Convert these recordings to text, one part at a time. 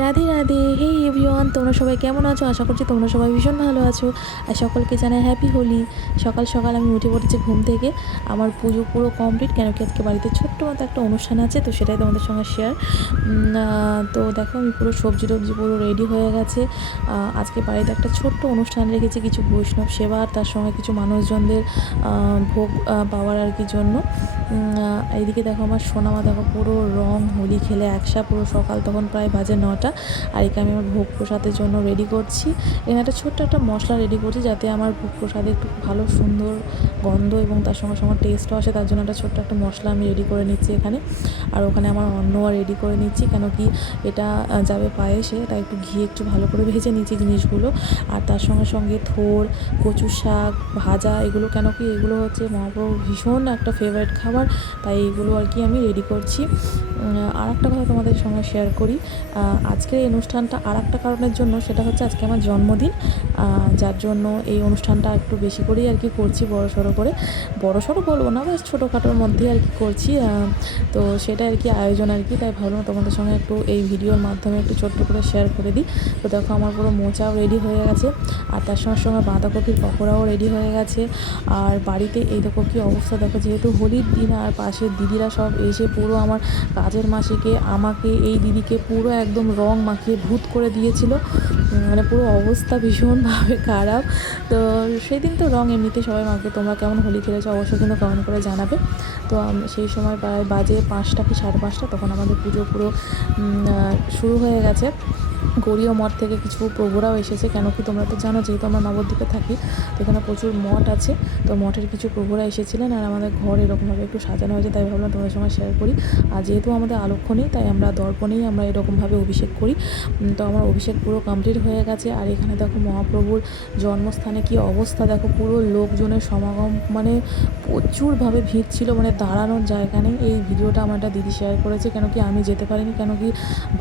রাধে রাধে, হে everyone, তোমরা সবাই কেমন আছো? আশা করছি তোমরা সবাই ভীষণ ভালো আছো। আর সকলকে জানাই হ্যাপি হোলি। সকাল সকাল আমি উঠে পড়েছি ঘুম থেকে। আমার পুজো পুরো কমপ্লিট, কেন কি আজকে বাড়িতে ছোট্ট মতো একটা অনুষ্ঠান আছে, তো সেটাই তোমাদের সঙ্গে শেয়ার। তো দেখো আমি পুরো সবজি টবজি পুরো রেডি হয়ে গেছে। আজকে বাড়িতে একটা ছোট্ট অনুষ্ঠান রেখেছি, কিছু বৈষ্ণব সেবা আর তার সঙ্গে কিছু মানুষজনদের ভোগ পাওয়ার আর কি জন্য। এইদিকে দেখো আমার সোনামা, দেখো পুরো রং হোলি খেলে একসা, পুরো সকাল তখন প্রায় বাজে 9টা। আর একে আমি আমার ভোগ প্রসাদের জন্য রেডি করছি। এখানে একটা ছোট্ট একটা মশলা রেডি করছি, যাতে আমার ভোগ প্রসাদে একটু ভালো সুন্দর গন্ধ এবং তার সঙ্গে সঙ্গে টেস্টও আসে। তার জন্য একটা ছোট্ট একটা মশলা আমি রেডি করে নিচ্ছি এখানে। আর ওখানে আমার অন্নও রেডি করে নিচ্ছি, কেন কি এটা যাবে পায়েসে, তাই একটু ঘি একটু ভালো করে ভেজে নিচ্ছি জিনিসগুলো। আর তার সঙ্গে সঙ্গে থোর, কচু শাক ভাজা, এগুলো কেন কি এগুলো হচ্ছে মহাপ্রভুর ভীষণ একটা ফেভারিট খাবার, তাই এগুলো আর কি আমি রেডি করছি। আর একটা কথা তোমাদের সঙ্গে শেয়ার করি, আজকের এই অনুষ্ঠানটা আর একটা কারণের জন্য, সেটা হচ্ছে আজকে আমার জন্মদিন, যার জন্য এই অনুষ্ঠানটা একটু বেশি করেই আর কি করছি, বড়সড় করে। বড়সড় বলবো না, বেশ ছোটোখাটোর মধ্যেই আর কি করছি। তো সেটা আর কি আয়োজন আর কি, তাই ভাবলাম তোমাদের সঙ্গে একটু এই ভিডিওর মাধ্যমে একটু ছোট্ট করে শেয়ার করে দিই। তো দেখো আমার পুরো মোচাও রেডি হয়ে গেছে, আর তার সঙ্গে সঙ্গে বাঁধাকপির পকোড়াও রেডি হয়ে গেছে। আর বাড়িতে এই দেখো কী অবস্থা, দেখো যেহেতু হোলির দিন, আর পাশের দিদিরা সব এসে পুরো আমার কাজের মাসিকে, আমাকে, এই দিদিকে পুরো একদম রং মাখিয়ে ভূত করে দিয়েছিল। মানে পুরো অবস্থা ভীষণভাবে খারাপ। তো সেদিন তো রং এমনিতে সবাই মাখবে, তোমরা কেমন হোলি খেলেছো অবশ্যই কিন্তু কমেন্ট করে জানাবে। তো সেই সময় প্রায় বাজে 5টা কি 5:30, তখন আমাদের পুজো পুরো শুরু হয়ে গেছে। গৌরীয় মঠ থেকে কিছু প্রভুরাও এসেছে, কেন কি তোমরা তো জানো, যেহেতু আমরা নবদ্বীপে থাকি, তো এখানে প্রচুর মঠ আছে। তো মঠের কিছু প্রভুরা এসেছিলেন, আর আমাদের ঘর এরকমভাবে একটু সাজানো হয়েছে, তাই ভাবলাম তোমাদের সঙ্গে শেয়ার করি। আর যেহেতু আমাদের আলক্ষ্য নেই, তাই আমরা দর্পণেই আমরা এরকমভাবে অভিষেক করি। তো আমার অভিষেক পুরো কমপ্লিট হয়ে গেছে। আর এখানে দেখো মহাপ্রভুর জন্মস্থানে কি অবস্থা, দেখো পুরো লোকজনের সমাগম, মানে প্রচুরভাবে ভিড় ছিল, মানে দাঁড়ানোর জায়গা নেই। এই ভিডিওটা আমার একটা দিদি শেয়ার করেছে, কেন কি আমি যেতে পারিনি, কেন কি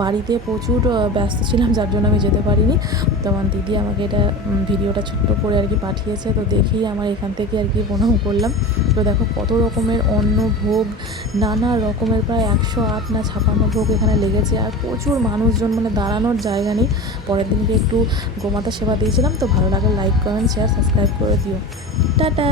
বাড়িতে প্রচুর ব্যস্ত ছিলাম, যার জন্য আমি যেতে পারিনি। তো আমার দিদি আমাকে এটা ভিডিওটা ছোট্ট করে আর কি পাঠিয়েছে, তো দেখেই আমার এখান থেকে আর কি প্রণাম করলাম। তো দেখো কত রকমের অন্ন ভোগ, নানা রকমের প্রায় 108 না 56 ভোগ এখানে লেগেছে, আর প্রচুর মানুষজন, মানে দাঁড়ানোর জায়গা নেই। পরের দিনকে একটু গোমাতা সেবা দিয়েছিলাম। তো ভালো লাগলে লাইক, কমেন্ট, শেয়ার, সাবস্ক্রাইব করে দিও। টাটা।